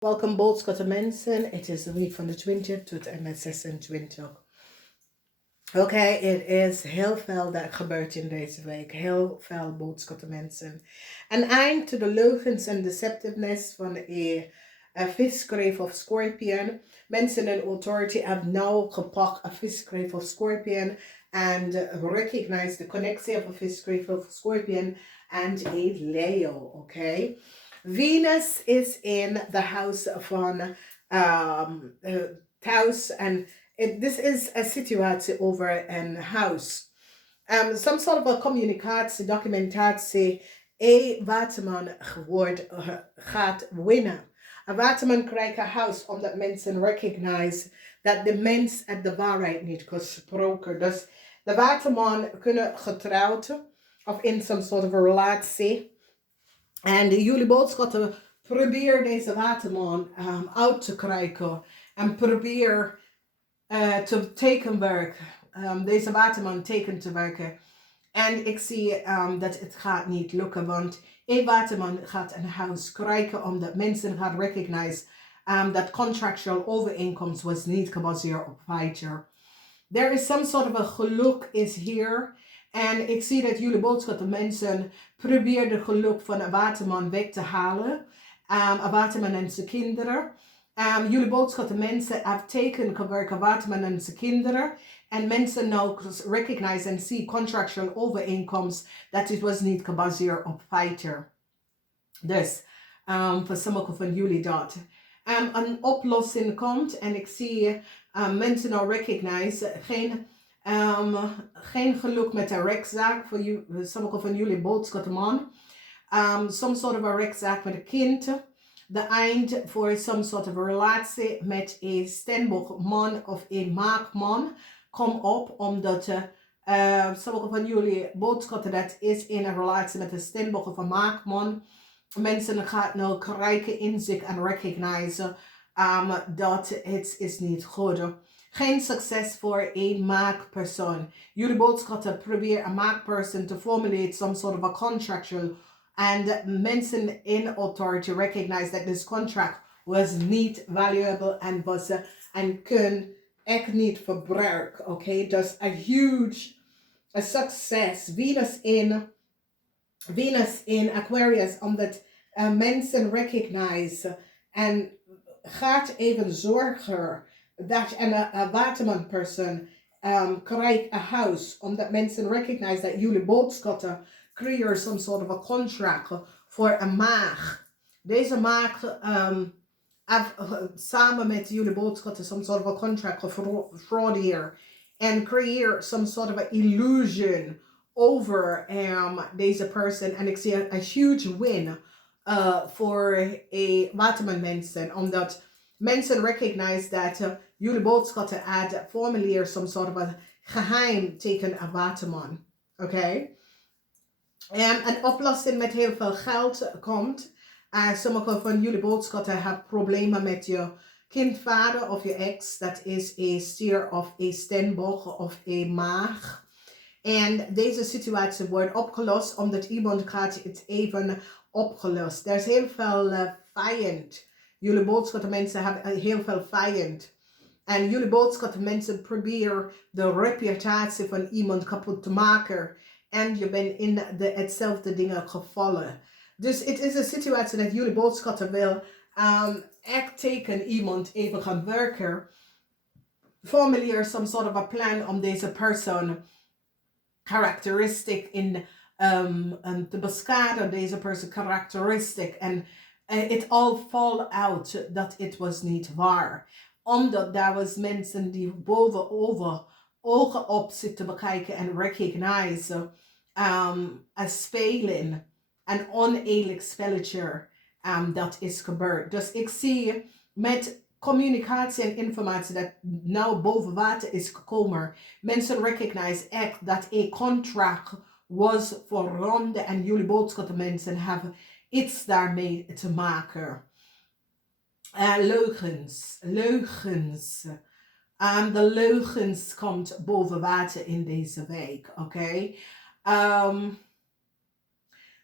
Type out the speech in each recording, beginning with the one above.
Welkom Boodschappen mensen. Het is de week van de 20 tot en met 26. Oké, het is heel veel dat gebeurt in deze week. Heel veel boodschappen mensen. Een eind to the leugens en deceptiveness van een visgrave of scorpion. Mensen in authority have now gepakt a visgrave of scorpion and recognize the connection of a visgrave of scorpion and a Leo. Okay. Venus is in the house van thuis en this is a situatie over een huis. Some sort of a communicatie, documentatie, waterman gaat winnen. Een waterman krijgt een huis omdat mensen recognize dat de mens het de waarheid niet gesproken. Dus de waterman kunnen getrouwd of in some sort of a relatie. En jullie boodschappen, probeer deze waterman uit te krijgen. En probeer te tekenwerken. Deze waterman teken te werken. En ik zie dat het gaat niet lukken. Want een waterman gaat een huis krijgen omdat mensen gaan recognize dat contractual overeenkomst was niet gebaseerd op feiten. There is some sort of a geluk is here. En ik zie dat jullie boodschappen mensen proberen de geluk van een waterman weg te halen. Een waterman en zijn kinderen. Jullie boodschappen mensen hebben teken gewerkt, een waterman en zijn kinderen. En mensen nou recognize en see contractual overeenkomst dat het was niet gebaseerd op feiten. Dus voor sommigen van jullie dat. Een oplossing komt en ik zie mensen nou recognize geen geluk met een rechtszaak voor sommige van jullie boodschappen man. Some sort of a rechtszaak met een kind. De eind voor some sort of a relatie met een stenboog man of een maakman. Kom op omdat sommige van jullie boodschappen dat is in een relatie met een stenboog of een maakman. Mensen gaan nou krijgen in zich en recognize dat het is niet goed. Geen succes voor een maakpersoon. Jullie boodschappen proberen een maakpersoon te formulate some sort of a contractual. And mensen in authority recognize that this contract was niet valuable and kun echt niet verbruiken. Okay, dus a huge success. Venus in Aquarius, omdat mensen recognize en gaat even zorgen dat een waterman-persoon krijgt een huis, omdat mensen recognize dat jullie boodschappen creëren some sort of a contract voor een maag. Deze maag samen met jullie boodschappen some sort of a contract gefraudeerd en creëer some sort of a illusion over deze person. En ik zie a huge win voor waterman mensen, omdat mensen recognize dat jullie boodschappen had formulier some sort of a geheim tegen een waterman. Oké? Een oplossing met heel veel geld komt. Sommige van jullie boodschappen hebben problemen met je kindvader of je ex. Dat is een stier of een stenboog of een maag. En deze situatie wordt opgelost omdat iemand gaat het even opgelost. Er is heel veel vijand. Jullie boodschappen mensen hebben heel veel vijand. En jullie boodschappen mensen proberen de reputatie van iemand kapot te maken. En je bent in hetzelfde dingen gevallen. Dus het is een situatie dat jullie boodschappen wil echt tegen iemand even gaan werken. Formuleer some sort of a plan om deze persoon karakteristiek in te beschadigen. Deze persoon karakteristiek. En it all fall out dat het was niet waar. Omdat daar was mensen die bovenover ogen op zitten bekijken en recognize een spelen, een oneerlijk spelletje dat is gebeurd. Dus ik zie met communicatie en informatie dat nou boven water is gekomen. Mensen recognize echt dat een contract was voorronde en jullie boodschappen mensen hebben iets daarmee te maken. Leugens. De leugens komt boven water in deze week, oké?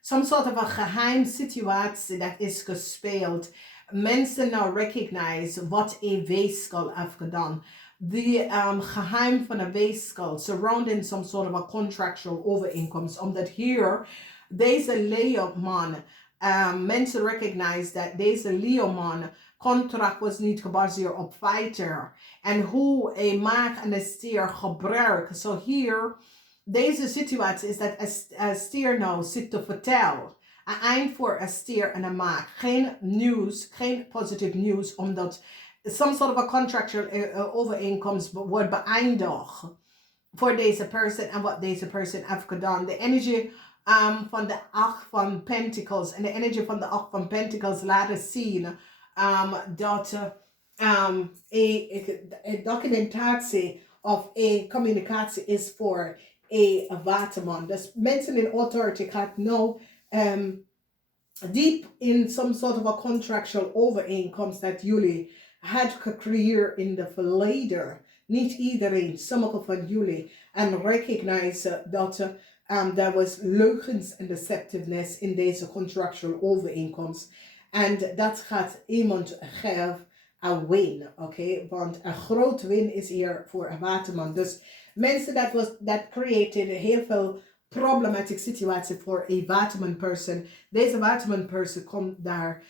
Some sort of a geheim situatie dat is gespeeld mensen nou recognize wat een weeskal heeft gedaan. The geheim van een weeskal surrounding some sort of a contractual overeenkomst. Omdat hier deze Leo-man, mensen recognize dat deze Leo-man contract was niet gebaseerd op feiten. En hoe een maag en een stier gebruikt. So hier, deze situatie is dat een stier nou zit te vertellen. Een eind voor een stier en een maag. Geen nieuws, geen positief nieuws, omdat some sort of a contractual overeenkomst wordt beëindigd voor deze persoon en wat deze persoon heeft gedaan. De energie van de 8 van Pentacles en de energie van de 8 van Pentacles laten zien dat een documentatie of een communicatie is voor een waterman. Dus mensen in authority gaat nou deep in some sort of a contractual overeenkomst dat jullie had gecreëerd in de verleden. Niet iedereen, sommige van jullie. En recognize dat there was leugens en deceptiveness in deze contractual overeenkomst. En dat gaat iemand geven een win, oké? Want een groot win is hier voor een waterman. Dus mensen dat creëren heel veel problematic situatie voor een waterman person. Deze waterman person komt daar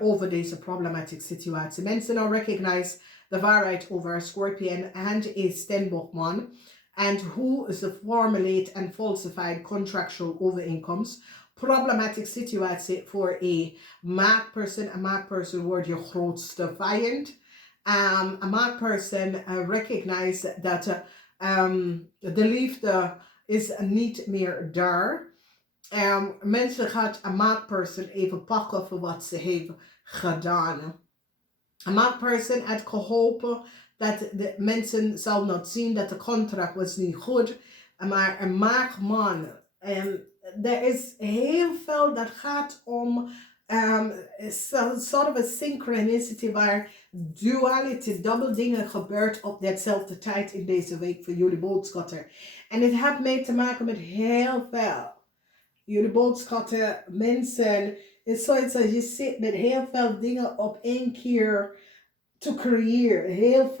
over deze problematic situatie. Mensen nou recognize de waarheid over Scorpion en een Steenbokman. En hoe ze formulate en falsified contractual overeenkomst. Problematic situatie voor een maagperson. Een maagperson wordt je grootste vijand. Een maagperson recognize dat de liefde is niet meer daar. Mensen gaat een maagperson even pakken voor wat ze heeft gedaan. Een maagperson had geholpen dat de mensen zouden not zien dat de contract was niet goed. Maar een maagman. Er is heel veel dat gaat om sort of a synchronicity waar duality, dubbel dingen gebeurt op dezelfde tijd in deze week voor jullie boodschatter. En het heeft mee te maken met heel veel. Jullie boodschatter, mensen, is zoiets als je zit met heel veel dingen op één keer te creëren. Heel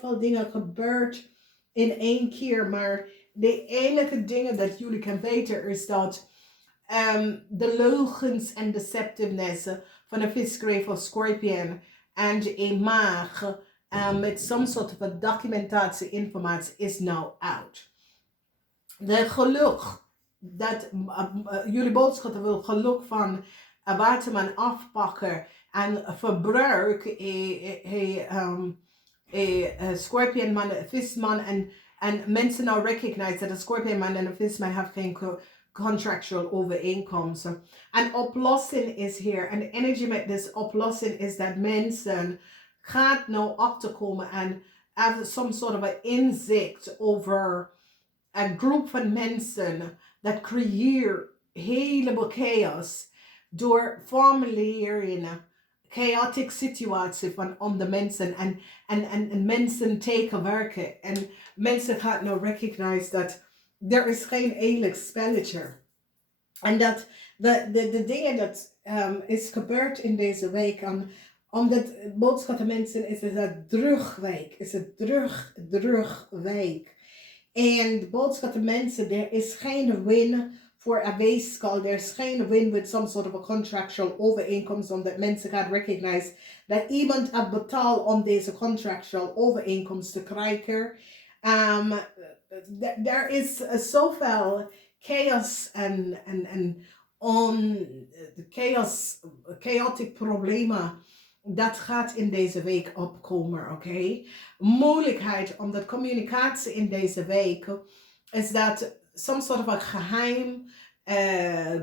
veel dingen gebeurt in één keer. Maar de enige dingen dat jullie kan weten is dat de leugens en deceptiveness van een visgrave of scorpion en een maag met some sort of a documentatie informatie is now out. De geluk dat jullie boodschappen wil geluk van een waterman afpakken en verbruik een scorpionman, een visman en mensen nou recognize dat een scorpionman en een visman have geen contractual overeenkomsten. En oplossing is hier. En de energie met deze oplossing is dat mensen gaat nou achterkomen en have some sort of a inzicht over een groep van mensen dat creëert heleboel chaos door formuleren chaotic situatie van onder mensen en mensen tegenwerken. En mensen gaan nou recognize dat er is geen eerlijk spelletje. En dat de dingen dat is gebeurd in deze week, omdat boodschappen mensen is het een drugweek. Is het drugweek. En boodschappen mensen, er is geen win voor een weeskal. Er is geen win with some sort of a contractual overeenkomst, omdat mensen gaan recognize dat iemand heeft betaald om deze contractual overeenkomst te krijgen. Er is zoveel chaos en chaotic problemen dat gaat in deze week opkomen, oké? Moeilijkheid omdat communicatie in deze week is dat some sort of a geheim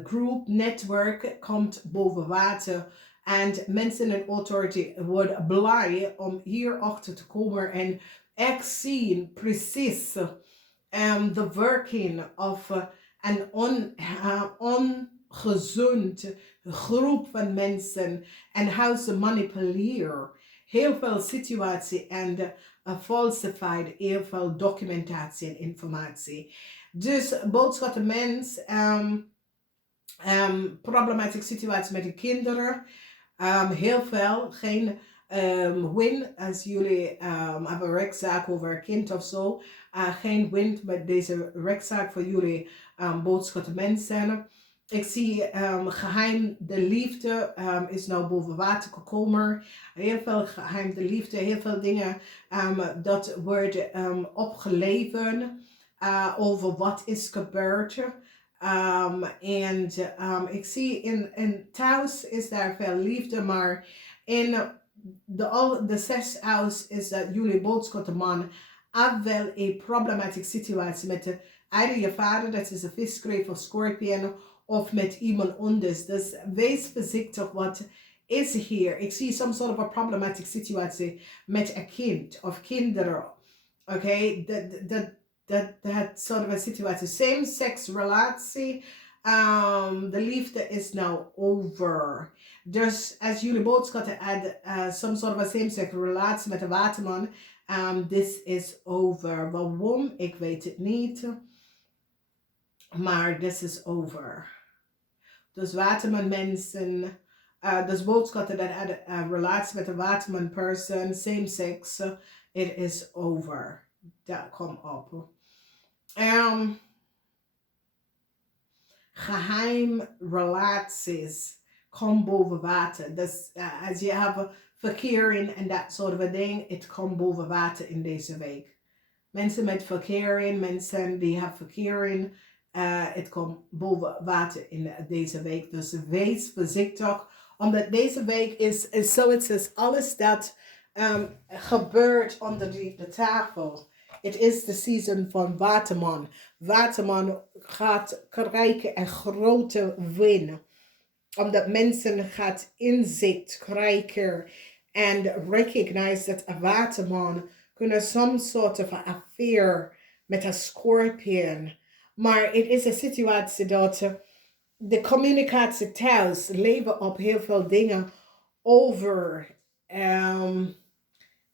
group, network komt boven water. En mensen in authority worden blij om hier achter te komen en echt zien precies de werking of een ongezond groep van mensen en hoe ze manipuleren. Heel veel situatie en falsified, heel veel documentatie en informatie. Dus boodschappen mens, problematische situatie met de kinderen. Heel veel, geen win als jullie hebben een rechtszaak over een kind of zo. Geen win met deze rechtszaak voor jullie boodschappen mensen. Ik zie geheim de liefde is nou boven water gekomen. Heel veel geheim de liefde, heel veel dingen dat worden opgeleverd over wat is gebeurd. En ik zie in thuis is daar veel liefde, maar in de zes huis is dat jullie boodschappenman had wel een problematische situatie met either je vader, dat is een viskreef of scorpion, of met iemand anders. Dus wees voorzichtig wat is hier. Ik zie some sort of a problematic situatie met een kind of kinderen. Oké, dat soort van situatie. Same-sex relatie. De liefde is nou over. Dus als jullie boodschappen hadden, some sort of a same-sex relatie met een waterman, this is over. Waarom? Ik weet het niet. Maar this is over. Dus waterman mensen, dus boodschappen dat hadden een relatie met een waterman person, same-sex, it is over. Dat komt op. Geheim relaties komen boven water. Dus als je hebt verkering en dat soort van ding, het komt boven water in deze week. Mensen met verkering, mensen die hebben verkering, het komt boven water in deze week. Dus wees voorzichtig, omdat deze week is zoiets als alles dat gebeurt onder de tafel. Het is de season van waterman. Waterman gaat krijgen een grote win. Omdat mensen gaat inzicht krijgen en recognize dat een waterman kunnen some soort of affair met een scorpion. Maar het is een situatie dat de communicatie thuis leven op heel veel dingen over.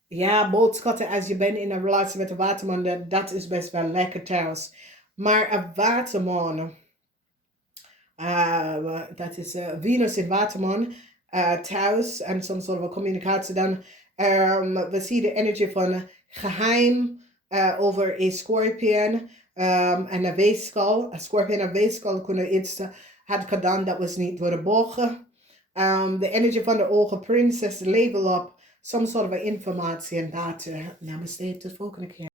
Ja, boodschappen als je bent in een relatie met een waterman, dat is best wel lekker thuis. Maar een waterman, dat is Venus in waterman, thuis en soms soort van communicatie dan. We zien de energie van geheim over een scorpion en een weeskal. Een scorpion en een weeskal kunnen iets had gedaan dat was niet door de bogen. De energie van de ogen prinses level up. Some sort of informatie en data. Namaste, tot de volgende keer.